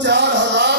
4000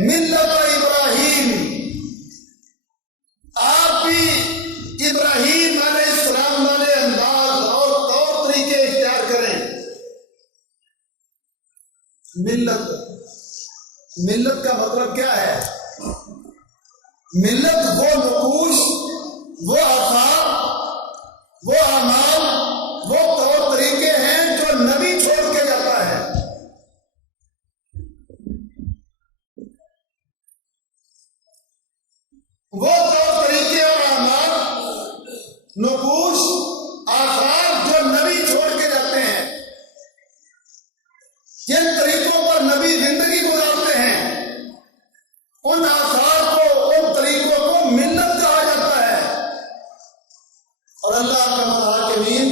ملت ابراہیم، آپ بھی ابراہیم علیہ السلام والے انداز اور طور طریقے اختیار کریں۔ ملت کا مطلب کیا ہے؟ ملت وہ نقوش، وہ آثار، وہ اعمال، وہ طور طریقے ہیں جو نبی چھوڑ کے جاتا ہے۔ وہ طور طریقے اور اعمال، نقوش، آثار جو نبی چھوڑ کے جاتے ہیں، جن طریقوں پر نبی زندگی گزارتے ہیں، ان آثار کو، ان طریقوں کو ملت کہا جاتا ہے۔ اور اللہ کا متحاکمین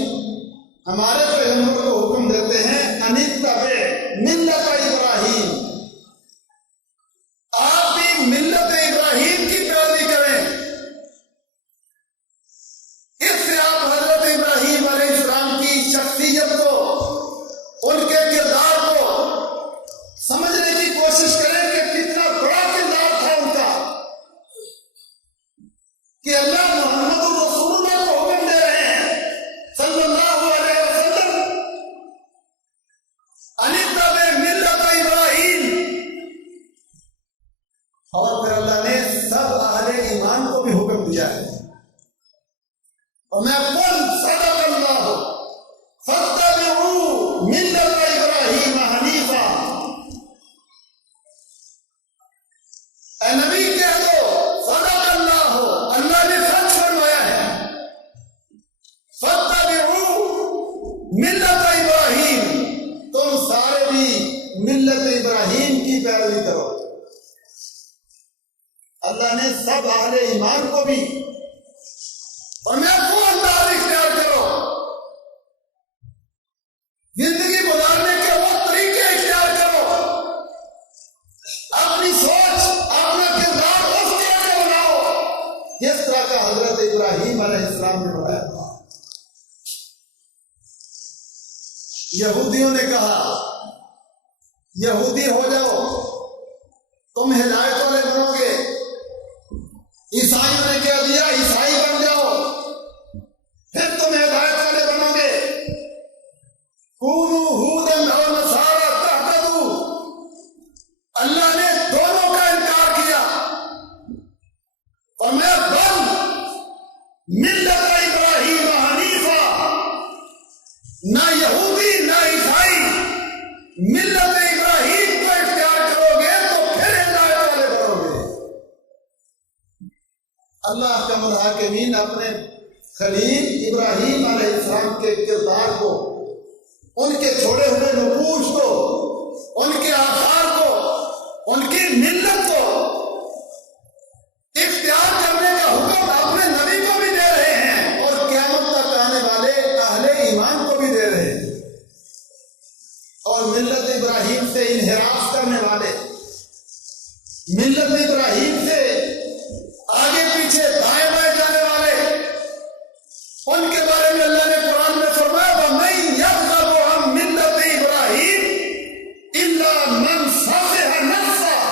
ہمارے پیغمبر کو حکم دیتے ہیں ان اتبع ملت ابراہیم، آپ بھی ملت ابراہیم کی پیروی کریں۔ اس سے آپ حضرت ابراہیم علیہ السلام کی شخصیت کو، ان کے کردار کو سمجھنے کی کوشش کریں کہ کتنا بڑا کردار تھا ان کا، کہ اللہ محمد رسول اللہ کو حکم دے رہے ہیں صلی اللہ علیہ وسلم ان اتبع ملت ابراہیم، اور پھر اللہ نے سب اہل ایمان کو بھی حکم دیا ہے، اور میں قل صدق اللہ فاتبعوا ملت ابراہیم حنیفا، اے نبی کہہ دو صدق اللہ، اللہ نے سچ فرمایا ہے، فاتبعوا ملت ابراہیم، تم سارے بھی ملت ابراہیم کی پیروی کرو۔ اللہ نے سب اہل ایمان کو بھی، اور میں وہ انداز اختیار کرو، زندگی گزارنے کے وہ طریقے اختیار کرو، اپنی سوچ، اپنا کردار اس طرح کا بناؤ جس طرح کا حضرت ابراہیم علیہ السلام نے بنایا تھا۔ یہودیوں نے کہا یہودی ہو جاؤ تم ہدایت والے بنو گے، عیسائیوں نے کہہ دیا عیسائی بن جاؤ پھر تم ہدایت والے بنو گے، کونوا ھودا او نصارا تہتدوا، اللہ نے دونوں کا انکار کیا، اور میں بن ملت ابراہیم حنیفا، نہ یہودی نہ عیسائی، ملت ابراہیم کو اختیار کرو گے تو پھر ہدایت والے بنو گے۔ اللہ کا متحاکمین اپنے خلیل ابراہیم علیہ السلام کے کردار کو، ان کے چھوڑے ہوئے نقوش کو، ان کے آثار کو، ان کی ملت کو اختیار کرنے کا حکم اپنے نبی کو بھی دے رہے ہیں، اور قیامت تک آنے والے اہل ایمان کو بھی دے رہے ہیں۔ اور ملت ابراہیم سے انحراف کرنے والے، ملت ابراہیم سے آگے پیچھے دائیں بائیں جانے والے، ان کے بارے میں اللہ نے قرآن میں فرمایا وَمَن يَرْغَبُ عَن مِّلَّةِ إِبْرَاهِيمَ إِلَّا مَن سَفِهَ نَفْسَهُ،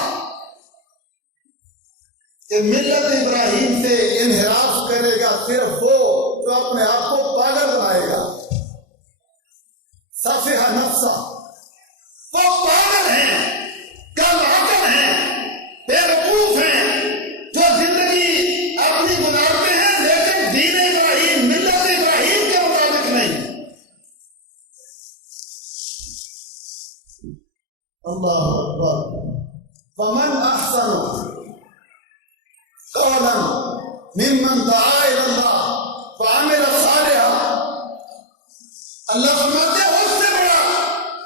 کہ ملت ابراہیم سے انحراف کرے گا صرف وہ جو اپنے آپ کو پاگل بنائے گا۔ سَفِهَ نَفْسَهُ، وہ پاگل ہیں، کم عقل ہیں، بیوقوف ہیں، جو زندگی اپنی گزارتے ہیں لیکن دین ابراہیم، ملت ابراہیم کے مطابق نہیں۔ اللہ اکبر۔ وَمَنْ أَحْسَنُ قَوْلًا مِمَّنْ دَعَا إِلَى اللَّهِ وَعَمِلَ صَالِحًا، اللہ فرماتے ہیں اس سے بڑا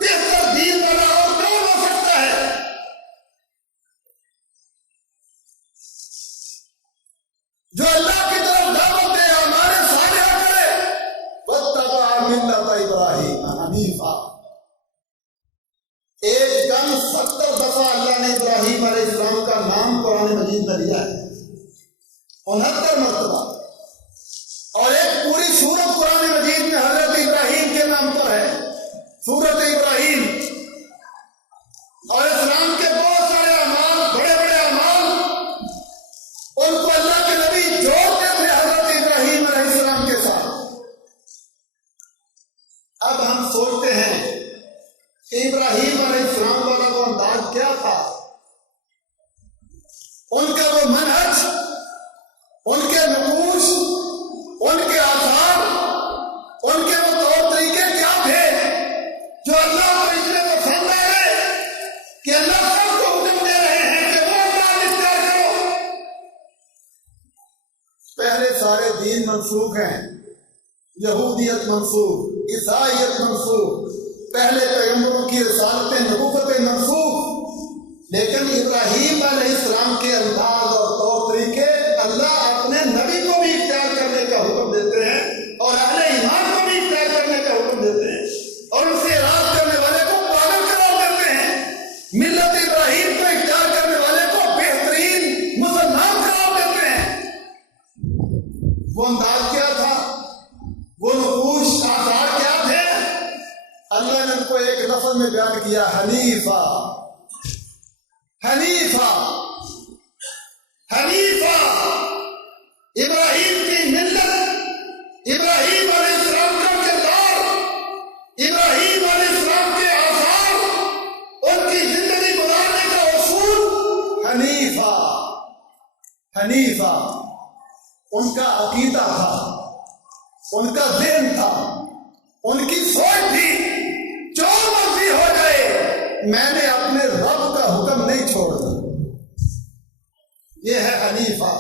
بہتر دین والا اور کون ہو سکتا ہے؟ جو اللہ کی طرف دعوت دے، ہمارے صالحہ کرے، وَاتَّبَعَ مِلَّةَ إِبْرَاهِيمَ حَنِيفًا۔ ایک دم 70 دفعہ اللہ نے ابراہیم علیہ السلام کا نام قرآن مجید میں لیا ہے، 69 مرتبہ، اور ایک پوری سورت قرآن مجید میں حضرت ابراہیم کے نام پر ہے، سورت ابراہیم، اور اسلام کے بہت سارے اعمال، بڑے بڑے ان کا وہ منہج، ان کے نقوش، ان کے آثار، ان کے وہ طور طریقے کیا تھے جو اللہ کو اتنے پسند آئے کہ اللہ سب کو حکم دے رہے ہیں کہ وہ اللہ اختیار کرو۔ پہلے سارے دین منسوخ ہیں، یہودیت منسوخ، عیسائیت منسوخ، پہلے پیغمبروں کی رسالتیں نبوتیں منسوخ، لیکن ابراہیم علیہ السلام کے انداز اور طور طریقے اللہ اپنے نبی کو بھی اختیار کرنے کا حکم دیتے ہیں اور اہل ایمان کو بھی اختیار کرنے کا حکم دیتے ہیں اور اسے راز کرنے والے کو پاگل قرار دیتے ہیں، ملت ابراہیم کو اختیار کرنے والے کو بہترین مسلمان قرار دیتے ہیں۔ وہ انداز کیا تھا، وہ نقوش آثار کیا تھے؟ اللہ نے ان کو ایک لفظ میں بیان کیا، حنیفہ۔ حنیفہ، حنیفہ، ابراہیم کی ملت، ابراہیم علیہ السلام کا کردار، ابراہیم علیہ السلام کے آثار، ان کی زندگی گزارنے کا اصول حنیفہ۔ حنیفہ ان کا عقیدہ تھا، ان کا ذہن تھا، ان کی سوچ تھی، جو مرضی ہو جائے میں نے اپنے رب کا حکم نہیں چھوڑنا۔ یہ ہے حنیفہ۔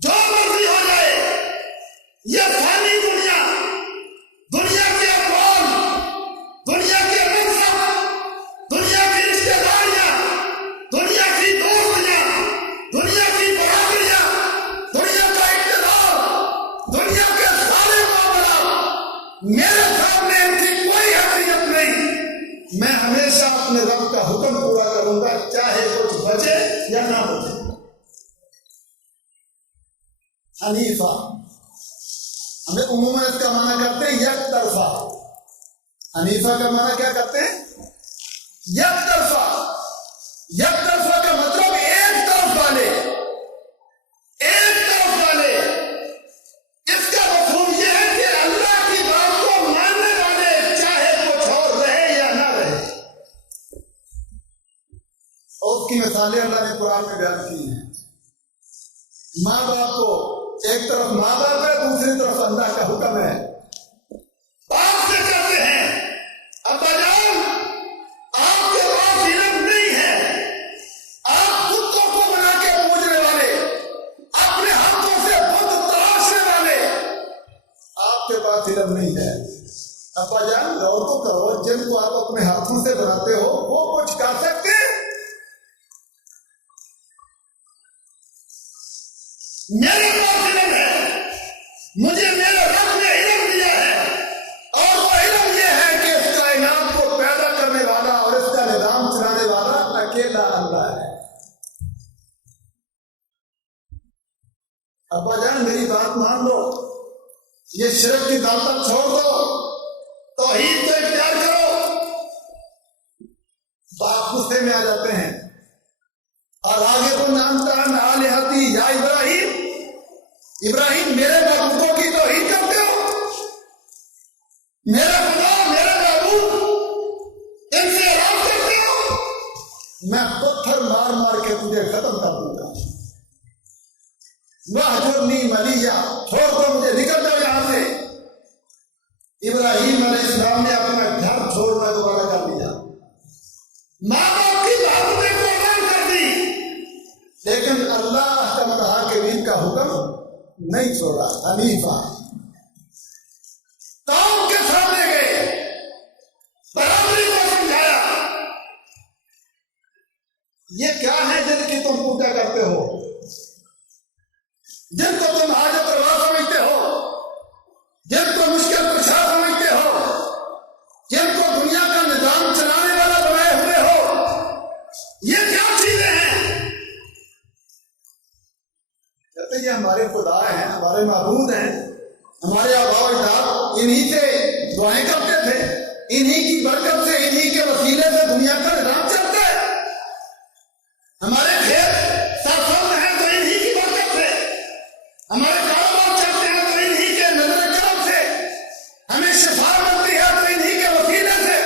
جو مرضی ہو جائے، یہ فانی دنیا، دنیا کے اقوال، دنیا کے مقصد، دنیا کی رشتہ داریاں، دنیا کی دوستیاں، دنیا کی برابریاں، دنیا کا اقتدار، دنیا کے سارے معاملات میرے سامنے ان کی کوئی حیثیت نہیں۔ میں ہمیشہ اپنے رب کا حکم پورا کروں گا، چاہے کچھ بچے یا نہ بچے۔ حنیفہ ہمیں عموماً اس کا معنی کرتے ہیں یک طرفہ۔ حنیفہ کا معنی کیا کرتے ہیں؟ یک طرفہ۔ یک طرفہ کا مطلب ایک طرف والے، ایک طرف والے۔ اس کا مفہوم یہ ہے کہ اللہ کی بات کو ماننے والے چاہے کچھ اور رہے یا نہ رہے۔ اور اس کی مثالیں اللہ نے قرآن میں بیان کی ہیں۔ ماں باپ کو، ایک طرف ماں باپ ہے، دوسری طرف اللہ کا حکم ہے۔ باپ سے کہتے ہیں ابا جان آپ کے پاس علم نہیں ہے، آپ کتوں کو بنا کے پوجنے والے، اپنے ہاتھوں سے بت تراشنے والے، آپ کے پاس علم نہیں ہے۔ ابا جان غور تو کرو، جن کو آپ اپنے ہاتھوں سے بناتے ہو وہ کچھ کر سکتے ہیں؟ میرے پاس علم ہے، مجھے میرے رب نے علم دیا ہے، اور وہ علم یہ ہے کہ اس کائنات کو پیدا کرنے والا اور اس کا نظام چلانے والا اکیلا اللہ ہے۔ ابا جان میری بات مان لو، یہ شرک کی دعوت چھوڑ دو، توحید کو اختیار کرو۔ باپ غصے میں آ جاتے ہیں اور آگے کو نام تان آلہتی یا ابراہیم، ابراہیم میرے معبودوں کی توحید کرتے ہو؟ میرا خدا، میرا معبود، ان سے اعراض کرتے ہو؟ میں پتھر مار مار کے تجھے ختم کر دوں گا۔ واہجرنی ملیہ، چھوڑ دو مجھے، نکل جاؤ یہاں سے۔ ابراہیم علیہ السلام نے اپنا گھر چھوڑنا دوبارہ کر دیا، ماں باپ کی باتیں قربان کر دی، لیکن اللہ کا متحاکمین کا حکم نہیں چھوڑا۔ حنیفہ قوم کے سامنے گئے، برابری کو سمجھایا۔ یہ کیا ہے جن کی تم پوجا کرتے ہو، جن کو تم حاجت روا سمجھتے ہو، جن کو مشکل کشا سمجھتے ہو، جن کو دنیا کا نظام چلانے والا بنائے ہوئے ہو، یہ کیا چیزیں ہیں؟ کہتے یہ ہمارے خدا ہیں، ہمارے معبود ہیں، ہمارے آباء و اجداد انہی سے دعائیں کرتے تھے، انہی کی برکت سے، انہی کے وسیلے سے دنیا کا نظام چلتا ہے۔ ہمارے کھیت سرسبز ہیں تو انہی کی برکت سے، ہمارے کاروبار چلتے ہیں تو انہی کے نظر کرم سے، ہمیں شفا ملتی ہے تو انہی کے وسیلے سے،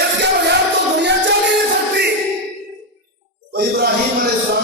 اس کے بغیر تو دنیا چل ہی نہیں سکتی۔ تو ابراہیم علیہ السلام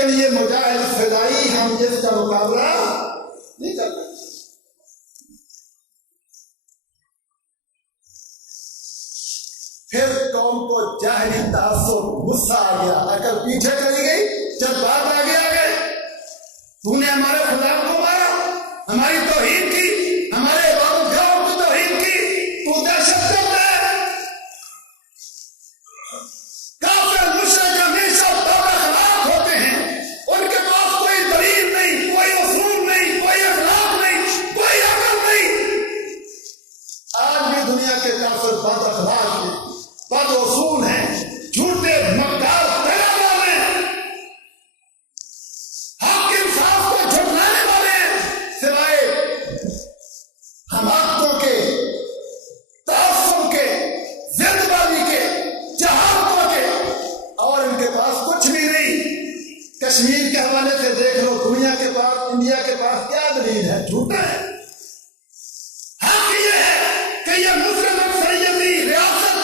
لیکن یہ مجاہد فدائی ہم اس کا مقابلہ نہیں کر سکتے. پھر قوم کو جاہلی تعصب غصہ آ گیا, عقل پیچھے چلی گئی, جب بات آگے آ گئے, تو نے ہمارے خدا کو مارا, ہماری توہین کی, ہمارے عبادت گاہوں کی توہین کی, تو دہشت گرد ہے. کافر مشرک ہمیشہ توبہ خلاف ہوتے ہیں, ان کے پاس کوئی دلیل نہیں, کوئی اصول نہیں, کوئی اخلاق نہیں, کوئی عقل نہیں. آج بھی دنیا کے کافر بد اخلاق ہیں, بد اصول ہیں, جھوٹے مکار دگا والے ہیں, حق انصاف کو جھٹلانے والے ہیں, سوائے حماقتوں کے, تعصب کے, ضد بازی کے, جہالتوں کے, اور ان کے پاس کچھ بھی نہیں. کشمیر کے حوالے سے دیکھ لو, دنیا کے پاس, انڈیا کے پاس کیا دلیل ہے؟ جھوٹا ہے. حق یہ ہے کہ یہ مسلم اکثریتی ریاست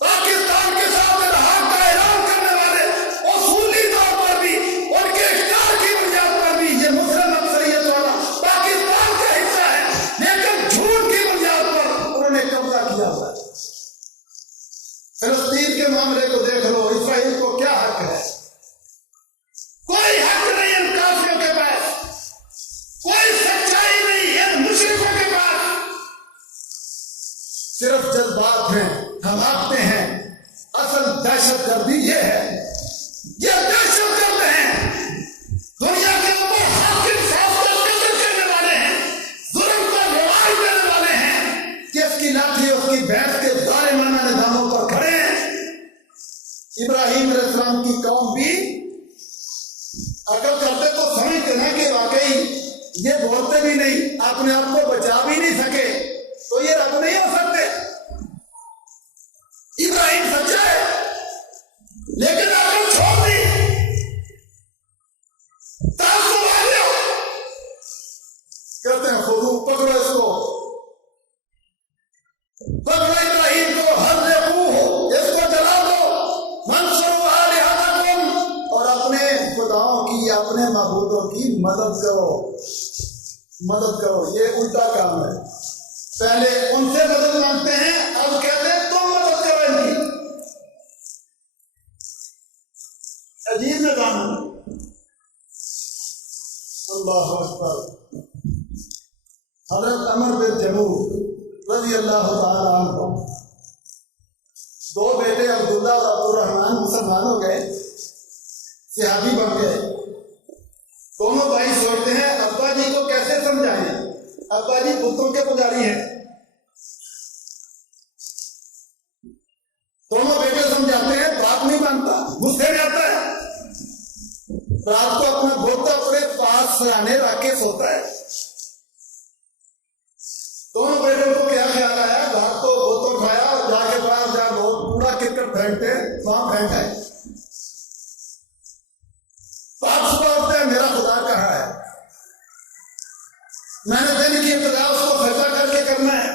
پاکستان کے ساتھ الحاق کا اعلان کرنے والے اصولی طور پر بھی, ان کے اختیار کی بنیاد پر بھی یہ مسلم اکثریت والا پاکستان کا حصہ ہے, لیکن جھوٹ کی بنیاد پر انہوں نے قبضہ کیا ہوا ہے. فلسطین کے معاملے کو دیکھ لو, اسرائیل کو کیا حق ہے؟ کوئی حق نہیں ان کافروں کے پاس, کوئی سچائی نہیں ان مشرکوں کے پاس. صرف جذبات ہیں, حماقتیں ہیں. اصل دہشت گردی یہ ہے, یہ دہشت گرد ہیں, دنیا کے اوپر حق انصاف کا قتل کرنے والے ہیں, ظلم کو رواج دینے والے ہیں. جس کی لاٹھی اس کی بھینس کے ظالمانہ نظاموں پر کھڑے ہیں. ابراہیم علیہ السلام کی قوم بھی عقل کرتے تو سمجھتے نا کہ واقعی یہ بولتے بھی نہیں, اپنے آپ کو بچا بھی نہیں سکے, تو یہ رب نہیں ہو سکتے. ابراہیم سچا ہے, لیکن عقل چھوڑ دی, تعصب آ گیا. کہتے ہیں خودو, پکڑو اس کو, پکڑو ابراہیم کو, حرقوہ, اس کو جلا دو, منصروا آلہتکم, اور اپنے خداؤں کی, اپنے معبودوں کی مدد کرو, مدد کرو. یہ الٹا کام ہے. پہلے ان سے مدد مانگتے ہیں, اب کہتے ہیں تم مدد کرو ان کی. عجیب نظام ہے. اللہ اکبر. حضرت عمر بن جموح رضی اللہ تعالی عنہ, دو بیٹے عبداللہ اور عبد الرحمن مسلمان ہو گئے, صحابی بن گئے. دونوں بھائی سوچتے ہیں ابا جی کو کیسے سمجھائیں, ابا جی بتوں کے پجاری ہیں. دونوں بیٹے سمجھاتے ہیں, باپ نہیں مانتا, غصے میں آتا ہے. رات کو اپنا بوتا اپنے پاس سرانے رکھ کے سوتا ہے. دونوں بیٹوں کو کیا خیال آیا, رات کو بوتوں کھایا اور جا کے باہر جا پورا کرکٹ پھینکتے, وہاں پھینک آئے. باپ صبح اٹھتے ہیں, میرا خدا کہاں ہے؟ میں نے دن کی ابتدا اس کو فیصلہ کر کے کرنا ہے.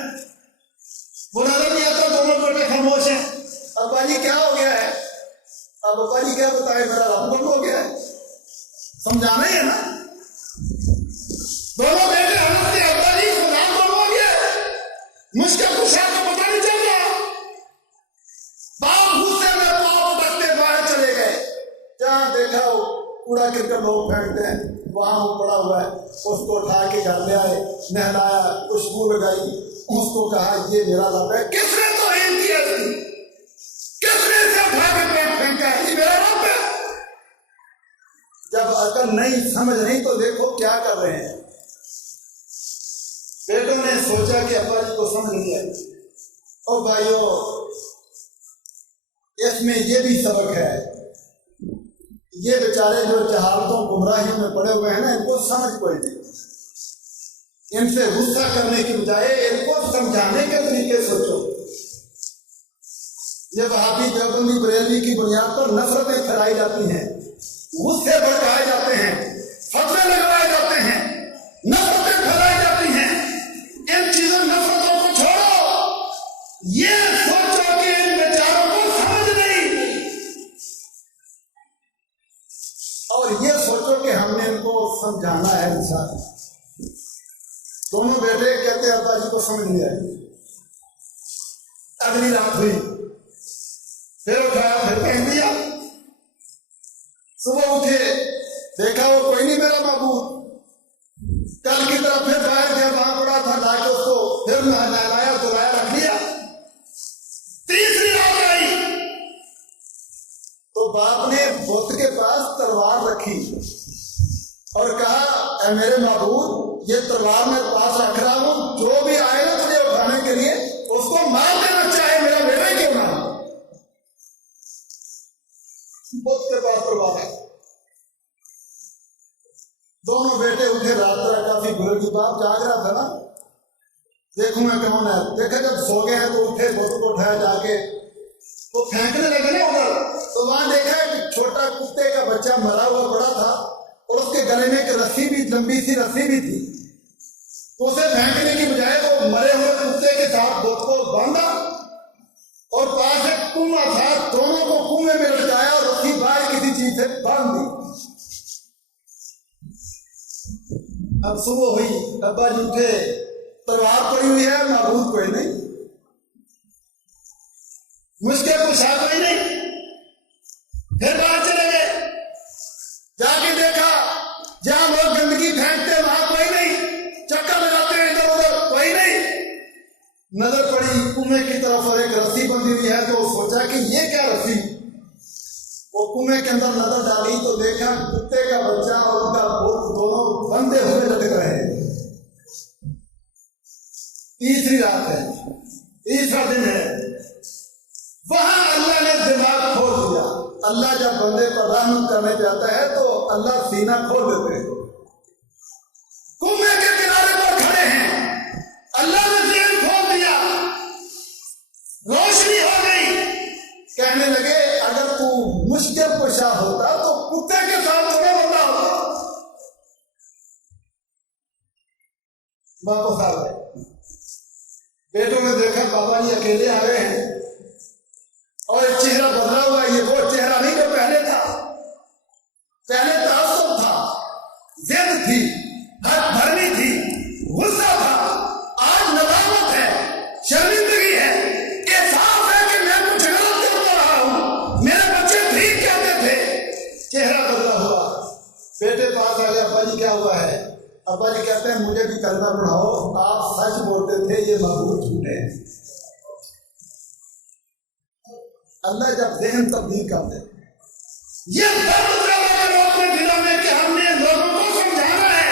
وہ نظر نہیں آتا, دونوں بیٹے خاموش ہیں. ابا جی کیا ہو گیا ہے؟ اب ابا جی کیا بتائے, میرا رب بند ہو گیا ہے. سمجھانا ہی ہے نا. دونوں بیٹے ہنستے, ابا جی خدا بند ہو گیا ہے, مشکل کشا کو پتہ نہیں چل رہا. باپ غصے میں پاؤں پٹکتے باہر چلے گئے. جہاں دیکھا وہ کوڑا کرکٹ لوگ پھینکتے ہیں, وہاں وہ پڑا ہوا ہے. اس کو اٹھا کے گھر لے آئے, نہلایا, خوشبو لگائی, اس کو کہا یہ میرا رب ہے. کس نے توہین کی ہے, کس نے اسے اٹھا کے پیٹ پھینکا ہے, یہ میرا رب ہے. جب عقل نہیں, سمجھ نہیں, تو دیکھو کیا کر رہے ہیں. بیٹوں نے سوچا کہ ابا جی کو سمجھ لیا. اور بھائیو, اس میں یہ بھی سبق ہے, یہ بیچارے جو جہالتوں گمراہیوں میں پڑے ہوئے ہیں نا, ان کو سمجھ کوئی نہیں. ان سے غصہ کرنے کی بجائے ان کو سمجھانے کے طریقے سوچو. یہ وہابی دیوبندی بریلوی کی بنیاد پر نفرتیں پھیلائی جاتی ہیں, غصے بھڑکائے جاتے ہیں, فتوے لگوائے جاتے ہیں, نفرتیں پھیلائی جاتی ہیں. ان چیزوں نفرتوں کو چھوڑو, یہ سوچو کہ ان بیچاروں کو سمجھ نہیں. اور یہ سوچو کہ ہم نے ان کو سمجھانا ہے انسان. دونوں بیٹے کہتے ابا جی کو سمجھ نہیں آئی. اگلی رات ہوئی, پھر اٹھایا, پھر پہن دیا. صبح اٹھے, دیکھا وہ کوئی نہیں میرا معبود. کل کی طرح پھر باہر گیا, وہاں پڑا تھا, لا کے اس کو پھر نہلایا دھلایا رکھ لیا. تیسری رات آئی تو باپ نے بت کے پاس تلوار رکھی اور کہا اے میرے معبود, یہ تلوار میں پاس رکھ رہا ہوں, جو بھی آئے نا تجھے اٹھانے کے لیے اس کو مار دینا چاہے, میرا بیٹا کیوں نہ. بت کے پاس تلوار ہے. دونوں بیٹے اٹھے, رات رات کافی گزر کی, باپ جاگ رہا تھا نا, دیکھوں میں کون ہے. دیکھا جب سو گئے ہیں تو اٹھے, بت کو اٹھایا, جا کے تو پھینکنے لگے نا ادھر, تو وہاں دیکھا کہ چھوٹا کتے کا بچہ مرا ہوا پڑا تھا اور اس کے گلے میں ایک رسی بھی, لمبی سی رسی بھی تھی. تو اسے پھینکنے کی بجائے وہ مرے ہوئے کتے کے ساتھ بت کو باندھا اور پاس ایک کنواں تھا, دونوں کو کنویں میں لٹکایا اور رسی باہر کسی چیز سے باندھ دی. اب صبح ہوئی, ابا جی اٹھے, تلوار پڑی ہوئی ہے, معبود کوئی نہیں, مشکل کشا کوئی نہیں. پھر باہر چلے گئے, جا کے دیکھا جہاں لوگ گندگی پھینکتے وہاں کوئی نہیں, چکر لگاتے ہیں ادھر ادھر کوئی نہیں. نظر پڑی کنویں کی طرف اور ایک رسی بندھی ہوئی ہے, تو سوچا کہ یہ کیا رسی. وہ کنویں کے اندر نظر ڈالی تو دیکھا کتے کا بچہ اور ان کا بت دونوں بندھے ہوئے لٹک رہے ہیں. تیسری رات ہے, تیسرا دن ہے, وہاں اللہ نے دماغ کھول دیا. اللہ جب بندے پر رحم کرنے پہ آتا ہے تو اللہ سینہ کھول دیتے ہیں. کنویں کے کنارے پر کھڑے ہیں, اللہ نے ذہن کھول دیا, روشنی ہو گئی. کہنے لگے اگر تو مشکل کشا ہوتا تو کتے کے ساتھ تھوڑا ہوتا ہوتا. واپس آ گئے, بیٹوں نے دیکھا بابا جی اکیلے آ گئے ہیں اور ایک چہرہ بدلا ہوا ہے. یہ وہ چہرہ نہیں جو پہلے تھا. پہلے تعصب تھا, ضد تھی, حد بھرنی تھی, غصہ تھا. آج ندامت ہے, شرمندگی ہے, احساس ہے کہ میں کچھ غلط کرتا رہا ہوں, میرے بچے ٹھیک کہتے تھے. چہرہ بدلا ہوا. بیٹے پاس آ گیا, ابا جی کیا ہوا ہے. ابا جی کہتے ہیں مجھے بھی کلمہ پڑھاؤ, آپ سچ بولتے تھے, یہ معبود جھوٹے ہیں. اللہ جب ذہن تبدیل کر دے, یہ درد اپنے دلوں میں کہ ہم نے لوگوں کو سمجھانا ہے.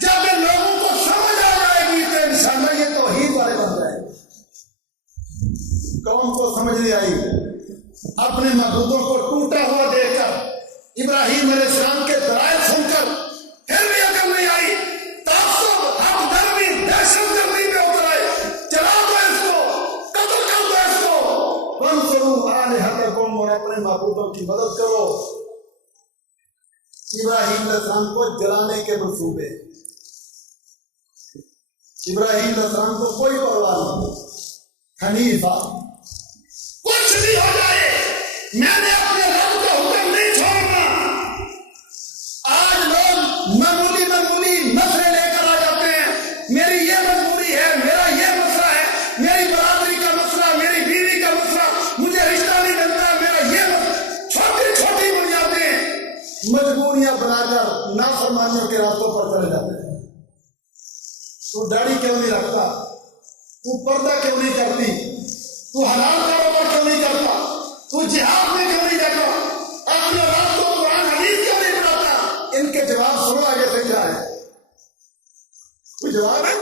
جب ان لوگوں کو سمجھ آ جائے گی تو انشاءاللہ یہ توحید والے بن جائے گے. قوم کو سمجھ نہیں آئی, اپنے معبودوں کو ٹوٹا ہوا دیکھ کر, ابراہیم علیہ السلام کے دلائل سن کر پھر بھی عقل نہیں آئی. تعصب, ہمدردی, دہشت گردی میں اترے, چلا دو اس کو, قتل کر دو اس کو. وانصروا آلہتکم, اور اپنے معبودوں کی مدد کرو. ابراہیم علیہ السلام کو جلانے کے منصوبے. ابراہیم علیہ السلام کو کوئی پرواہ نہیں, حنیفہ, کچھ بھی ہو جائے میں نے اپنے رب کا حکم نہیں چھوڑنا. آج لوگ معمولی مسئلے لے کر آ جاتے ہیں, میری یہ مجبوری ہے, میرا یہ مسئلہ ہے, میری برادری کا مسئلہ, میری بیوی کا مسئلہ, مجھے رشتہ نہیں ملتا, میرا یہ مسئلہ. چھوٹی چھوٹی بنیادیں مجبوریاں بنا کر نافرمانیوں کے راستوں پر چلے جاتے ہیں. تو داڑھی کیوں نہیں رکھتا, تو پردہ کیوں نہیں کرتی, تو حلال کاروبار کیوں نہیں کرتا, تو جہاد میں کیوں نہیں جاتا, اپنے رب کو قرآن حدیث کیوں نہیں پڑھاتا. ان کے جواب سنو آگے سے کیا ہے. کوئی جواب ہے؟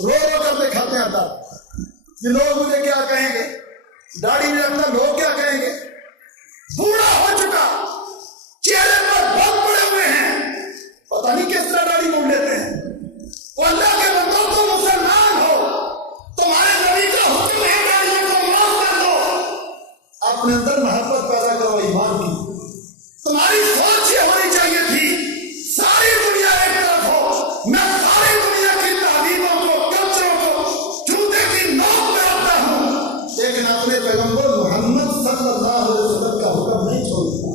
رو رو کر دکھاتے ہیں درد. یہ لوگ مجھے کیا کہیں گے, داڑھی میں رکھنا لوگ کیا کہیں گے. بوڑھا ہو چکا, چہرے پر بھوک پڑے ہوئے ہیں, پتہ نہیں کس طرح داڑھی موڑ لیتے ہیں. وہ اللہ کے بندوں کو مسلمان ہو, تمہارے نبی کا حکم ہے داڑھیوں کو معاف کر دو. اپنے اندر محبت پیدا کرو ایمان کی. تمہاری سوچ یہ ہونی چاہیے تھی ساری دنیا ایک طرف ہو, میں ساری دنیا کی تہذیبوں کو, کلچروں کو جوتے کی نوک میں رکھتا ہوں, لیکن اپنے پیغمبر محمد صلی اللہ علیہ وسلم کا حکم نہیں چھوڑتا.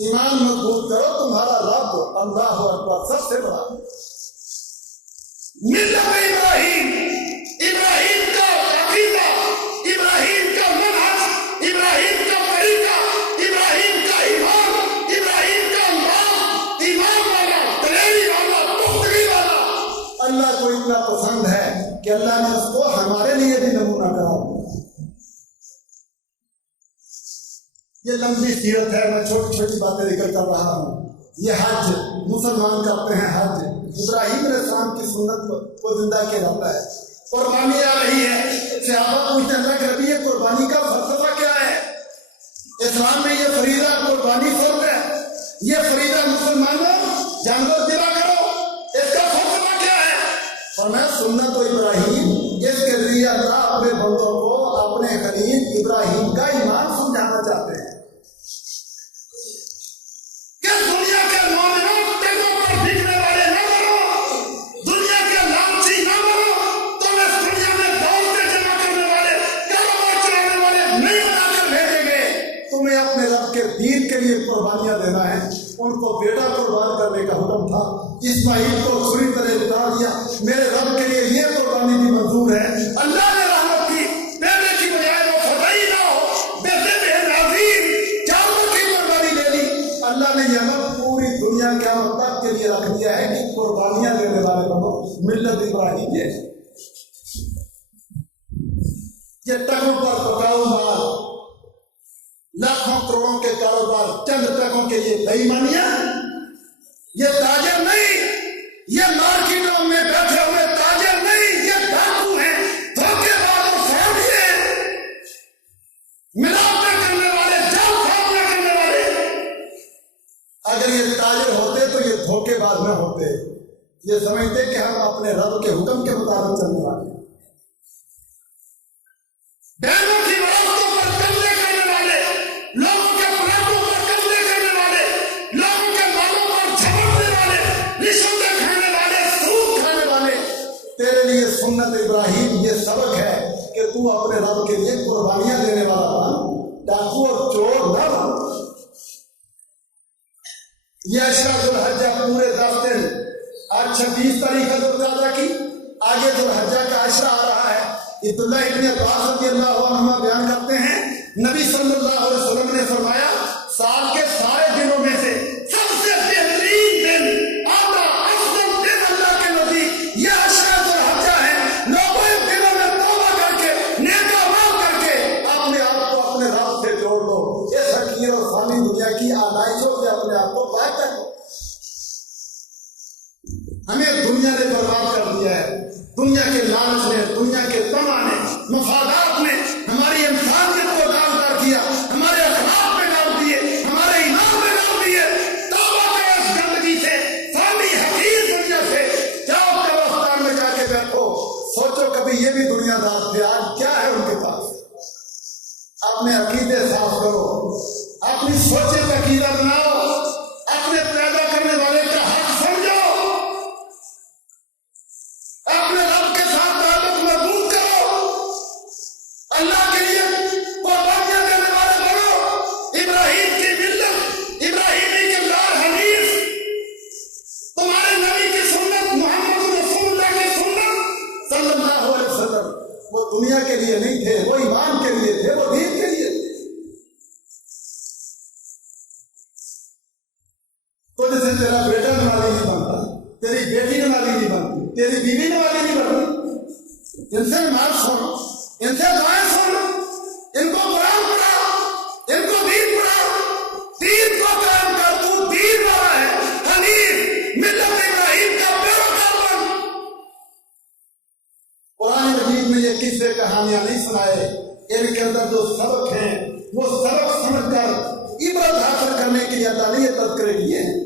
ایمان مضبوط کرو، تمہارا رب اللہ اکبر سب سے بڑا۔ ملت ابراہیم، ابراہیم کا عقیدہ، ابراہیم کا منہج، ابراہیم کا طریقہ، ابراہیم کا ایمان، ابراہیم کا انداز، ایمان والا، دلیری والا، پختگی والا، اللہ کو اتنا پسند ہے کہ اللہ نے اس کو ہمارے لیے بھی نمونہ کرا دیا۔ یہ لمبی سیرت ہے، میں چھوٹی چھوٹی باتیں ذکر کر رہا ہوں۔ یہ حج مسلمان کرتے ہیں، حج ابراہیم علیہ السلام کی سنت کو زندہ کیا جاتا ہے۔ قربانی آ رہی ہے، صحابہ پوچھتے ہیں اللہ کے نبی یہ قربانی کا فلسفہ کیا ہے؟ اسلام میں یہ فریضہ قربانی فرض ہے، یہ فریضہ مسلمانوں جانور ذبح کرو، اس کا فلسفہ کیا ہے؟ اور میں سنت و ابراہیم، اس کے ذریعے اللہ اپنے بندوں کو اپنے خلیل ابراہیم کا ایمان سمجھانا چاہتے ہیں کہ دنیا کے مومنوں ٹیگوں پر بکنے والے نہ بنو، دنیا کے لالچی نہ بنو، تم اس دنیا میں دولتیں جمع کرنے والے، کاروبار چلانے والے نہیں بنا کر بھیجیں گے۔ تمہیں اپنے رب کے دین کے لیے قربانیاں دینا ہے۔ ان کو بیٹا قربان کرنے کا حکم تھا، اسماعیل کو چھری طرح بتا دیا، میرے رب کے لیے یہ قربانی بھی منظور ہے۔ اللہ نے رحمت کی، بیٹے کی بجائے وہ فدائی نہ ہو، بیٹے میں نازیم جانور کی قربانی لے لی۔ اللہ نے یہ عمل پوری دنیا کے قیامت تک کے لیے رکھ دیا ہے کہ قربانیاں دینے والے بنو، ملت ابراہیم یہ ٹکوں پر پکاؤ مال، لاکھوں کروڑوں کے کاروبار چند ٹکوں کے لیے بے ایمانیاں، یہ تاجر نہیں، یہ مارکیٹوں میں بیٹھے ہوئے تاجر نہیں، یہ ڈاکو ہیں، دھوکے باز اور فراڈی ہیں، ملاوٹیں کرنے والے، جال کھانے کرنے والے۔ اگر یہ تاجر ہوتے تو یہ دھوکے باز نہ ہوتے، یہ سمجھتے کہ ہم اپنے رب کے حکم کے مطابق چلنے والے ہیں۔ بہنوں کی وراثتوں پر قبضے کرنے والے، لوگوں کے پلاٹوں پر قبضے کرنے والے، لوگوں کے مالوں پر جھپٹنے والے، رشوتیں کھانے والے، سود کھانے والے۔ تیرے لیے سنت ابراہیم یہ سبق ہے کہ تو اپنے رب کے لیے قربانیاں دینے والا بن، ڈاکو اور چور نہ بن۔ یہ اشرا ذوالحجہ پورے 10 دن، آج 26 تاریخ ہے ذوالقعدہ کی، آگے ذوالحجہ کا اشرا آ رہا ہے۔ عبداللہ ابن عباس رضی اللہ عنہما بیان کرتے ہیں نبی صلی اللہ علیہ وسلم نے فرمایا سال کے سارے دنوں میں سے سب سے بہترین دن، اعلیٰ افضل دن اللہ کے نزدیک یہ اشرا ذوالحجہ ہے۔ لوگوں ان دنوں میں توبہ کر کے، نیک اعمال کر کے اپنے آپ کو اپنے رب سے جوڑ دو، اس حقیر اور فانی دنیا کی آلائشوں سے اپنے آپ کو پاک کر دو۔ ہمیں دنیا نے برباد کر دیا ہے، دنیا کے لالچ نے، دنیا کے طمع نے، مفادات نے ہماری انسانیت کو ڈال کر دیا، ہمارے اخلاق میں ڈال دیے، ہمارے ایمان میں ڈال دیے۔ توبہ کرو اس گندگی سے، فانی حقیر دنیا سے۔ جاؤ قبرستان میں جا کے بیٹھو، سوچو کبھی یہ بھی دنیا دار تھے، آج کیا ہے ان کے پاس؟ اپنے عقیدے صاف کرو، اپنی سوچیں عقیدہ بناؤ، اپنے پیدا کرنے والے کا حق سمجھو، اپنے رب کے ساتھ تعلق مضبوط کرو، اللہ کے لیے قربانیاں دینے والے بنو۔ ابراہیم کی ملت، ابراہیمی کردار حنیف، تمہارے نبی کی سنت، محمد رسول اللہ کی سنت صلی اللہ علیہ وسلم وہ دنیا کے لیے نہیں تھے، وہ ایمان کے لیے تھے، وہ دین کے لیے تھے۔ تو جیسے تیرا بیٹا نمازی نہیں بنتا، تیری بیٹی نمازی نہیں بنتی، تیری بیوی نمازی نہیں بنتی، ان سے نماز سن، ان سے دعائیں سن، ان کو قرآن پڑھا، ان کو دین پڑھا، دین کو قائم کر، تو دین والا ہے، حنیف، ملت ابراہیم کا پیروکار بن۔ قرآن مجید میں یہ قصے کہانیاں نہیں سنائے، ان کے اندر جو سبق ہیں وہ سبق سمجھ کر عبرت حاصل کرنے کے لیے اللہ نے یہ تذکرے کیے ہیں۔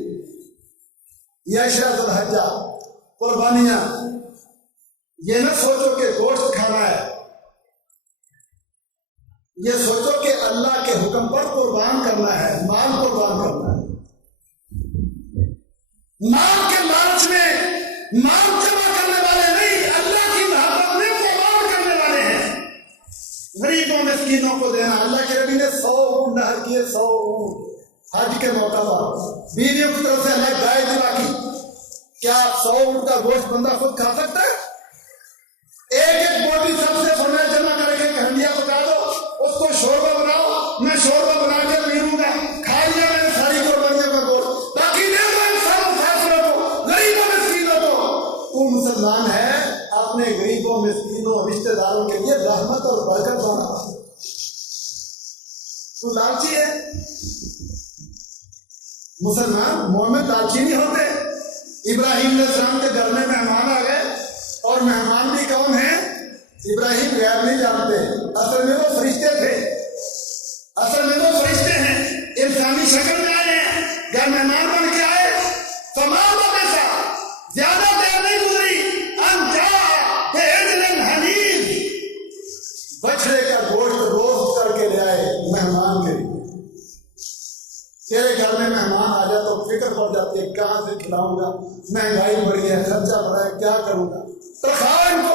یہ اشرا ذوالحجہ قربانیاں، یہ نہ سوچو کہ گوشت کھانا ہے، یہ سوچو کہ اللہ کے حکم پر قربان کرنا ہے، مال قربان کرنا ہے۔ مال کے لالچ میں مال جمع کرنے والے نہیں، اللہ کی محبت میں قربان کرنے والے ہیں۔ غریبوں مسکینوں کو دینا، اللہ کے نبی نے 100 اونٹ نہر کیے، 100 اونٹ حج کے موقع پر بیویوں کی طرف سے اللہ گائے دلا کی، کیا 100 اونٹ کا گوشت بندہ خود کھا سکتا ہے؟ ایک ایک بوٹی سب سے فرمایا جمع کر کے ہنڈیا پکا دو، اس کو شوربہ بناؤ، میں شوربہ بنا کے پیوں گا، کھا لیا میں نے ساری قربانیوں کا گوشت، باقی دے دو انسانوں فاصلوں کو، غریبوں مسکینوں کو۔ تو مسلمان ہے، اپنے غریبوں مسکینوں رشتہ داروں کے لیے رحمت اور برکت بنا۔ تو لالچی ہے؟ مسلمان مومن لالچی نہیں ہوتے۔ ابراہیم علیہ السلام کے گھر میں مہمان آ گئے، اور مہمان بھی کون ہیں؟ ابراہیم غیب نہیں جانتے، اصل میں وہ فرشتے تھے، اصل میں وہ فرشتے ہیں، انسانی شکل میں آئے ہیں، گھر مہمان بن کے آئے۔ تمام ایسا زیادہ دیر نہیں گزری، انجا بعجل حنیذ، بچڑے کا گوشت روز کر کے لے آئے مہمان کے لیے۔ تیرے گھر میں مہمان آ جائے تو فکر پڑ جاتی ہے، کہاں سے کھلاؤں گا، مہنگائی بڑھی ہے، خرچہ بڑھا ہے، کیا کروں گا؟ تو کھاؤ ان کو۔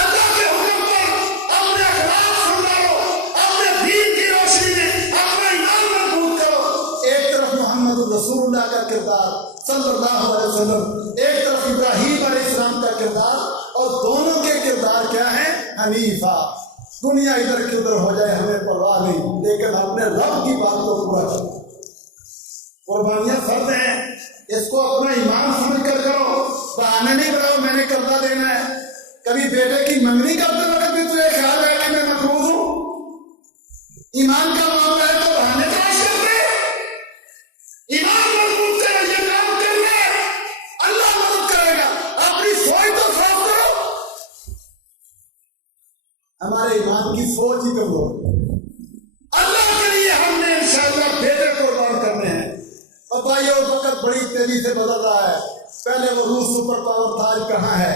اللہ کے حکم پر اپنے اخلاق سنبھالو، اپنے دین کی روشنی میں اپنا ایمان مضبوط کرو۔ ایک طرف محمد رسول اللہ کا کردار صلی اللہ علیہ وسلم، ایک طرف ابراہیم علیہ السلام کا کردار، اور دونوں کے کردار کیا ہیں؟ حنیفہ۔ دنیا ادھر کی ادھر ہو جائے ہمیں پرواہ نہیں، لیکن اپنے رب کی بات کو پورا کرو۔ قربانیاں فرض ہیں، اس کو اپنا ایمان سمجھ کر کرو، بہانے نہیں بناؤ میں نے قرضہ دینا ہے۔ کبھی بیٹے کی منگنی کرتے وقت بھی تجھے خیال ہے کہ میں مقروض ہوں؟ ایمان کا معاملہ ہے تو بہانے تلاش کرتے، ایمان مضبوط کرو، یہ کام کر لے، اللہ مدد کرے گا۔ اپنی سوچ تو صاف کرو۔ ہمارے ایمان کی سوچ ہی کمزور ہے۔ اللہ کے لیے ہم نے انشاءاللہ بیٹے قربان کرنے ہیں۔ اور بھائیو وقت بڑی تیزی سے بدل رہا ہے، پہلے وہ روس سپر پاور تھا، آج کہاں ہے؟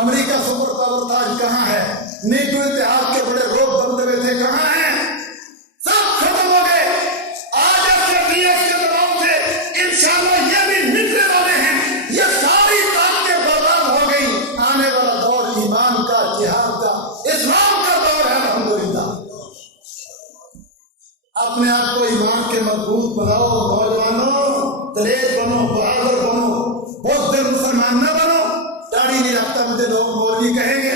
امریکہ سپر پاور تھا، آج کہاں ہے؟ نیٹو اتحاد کے بڑے روپ بنتے ہوئے تھے، کہاں ہیں؟ سب ختم ہو گئے۔ آج FATF کے دباؤ سے انشاءاللہ یہ بھی مٹنے والے ہیں، یہ ساری طاقتیں برباد ہو گئی۔ آنے والا دور ایمان کا، جہاد کا، اسلام کا دور ہے الحمدللہ۔ اپنے آپ کو ایمان کے مضبوط بناؤ، نوجوانوں، دلیر بنو، بہادر بنو، بہت دیر مسلمان نہ بنو۔ داڑھی نہیں رکھتا مجھے لوگ مولوی کہیں گے،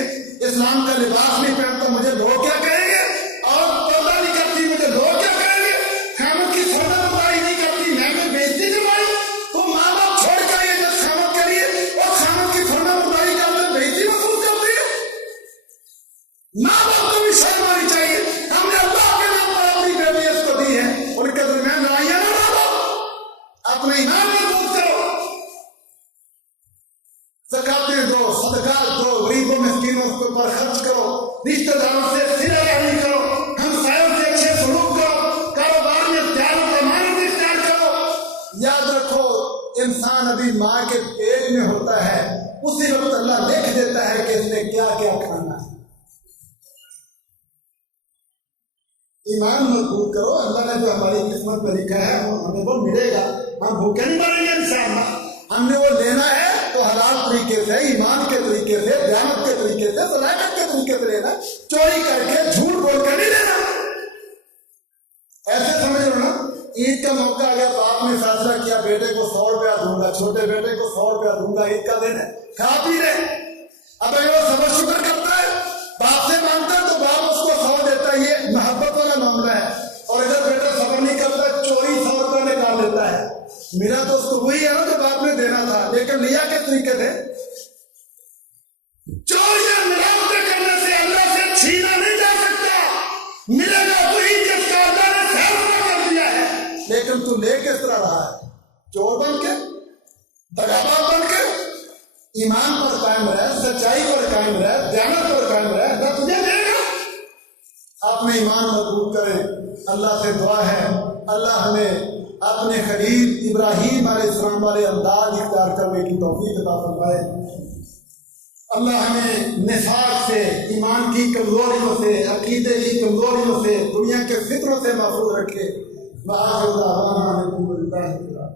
اسلام کا لباس نہیں پہنتا مجھے لوگ کیا کہیں گے، اور پردہ نہیں کرتی مجھے لوگ کیا کہیں گے، خامد کی سونا برداری نہیں کرتی میں نے بیچتی کروائی۔ تو ماں باپ چھوڑ کر یہ جس خامد کے لیے اور خامد کی سونا برداری کا اندر بیچتی محسوس کرتی ہے۔ ماں باپ کو بھی شرم آنی چاہیے، ہم نے اللہ کے نام پر اپنی بیٹی اس کو دی ہے، ان کے درمیان لڑائیاں نہ ڈالو، اپنے ایمان مضبوط کرو، زکاتیں دو، صدقات دو، غریبوں مسکینوں پر خرچ کرو، رشتہ داروں سے صلہ رحمی کرو، ہمسایوں سے اچھے سلوک کرو، کاروبار میں دیانت و امانت اختیار کرو۔ یاد رکھو انسان ابھی ماں کے پیٹ میں ہوتا ہے، اسی وقت اللہ لکھ دیتا ہے کہ اس نے کیا کیا کھانا ہے۔ ایمان مضبوط کرو، اللہ نے جو ہماری قسمت میں لکھا ہے ہمیں وہ ملے گا، ہم بھوکے نہیں مریں گے انشاءاللہ۔ ہم نے وہ لینا ہے تو حلال طریقے سے، ایمان کے طریقے سے، دیانت کے طریقے سے، صداقت کے طریقے سے لینا، چوری کر کے جھوٹ بول کر نہیں لینا۔ ایسے سمجھ لو نا، عید کا موقع آ گیا، باپ نے فیصلہ کیا بیٹے کو 100 روپیہ دوں گا، چھوٹے بیٹے کو 100 روپیہ دوں گا، عید کا دن ہے، کھا پی رہے۔ اب اگر وہ صبر شکر کرتا ہے، باپ سے مانگتا ہے تو باپ اس کو 100 دیتا ہے، یہ محبت والا معاملہ ہے۔ اور اگر بیٹا صبر نہیں کرتا، چوری 100 روپیہ نکال لیتا ہے، میرا تو اس کو وہی ہے نا جو باپ نے دینا تھا، لیکن لیا کس طریقے سے؟ چوریاں ملاوٹیں کرنے سے اللہ سے چھینا نہیں جا سکتا، ملے گا وہی جس کا اللہ نے فیصلہ کر دیا ہے۔ لیکن تو لے کس طرح رہا ہے؟ چور بن کے، دغاباز بن کے؟ ایمان پر قائم رہ، سچائی پر قائم رہ، دیانت پر قائم رہ، اللہ تجھے دے گا۔ اپنے ایمان مضبوط کریں، اللہ سے دعا ہے اللہ ہمیں اپنے خلیل ابراہیم علیہ السلام والے انداز اختیار کرنے کی توفیق عطا فرمائے۔ اللہ ہمیں نفاق سے، ایمان کی کمزوریوں سے، عقیدے کی کمزوریوں سے، دنیا کے فتنوں سے محفوظ رکھے۔ وآخر دعوانا الحمد للہ۔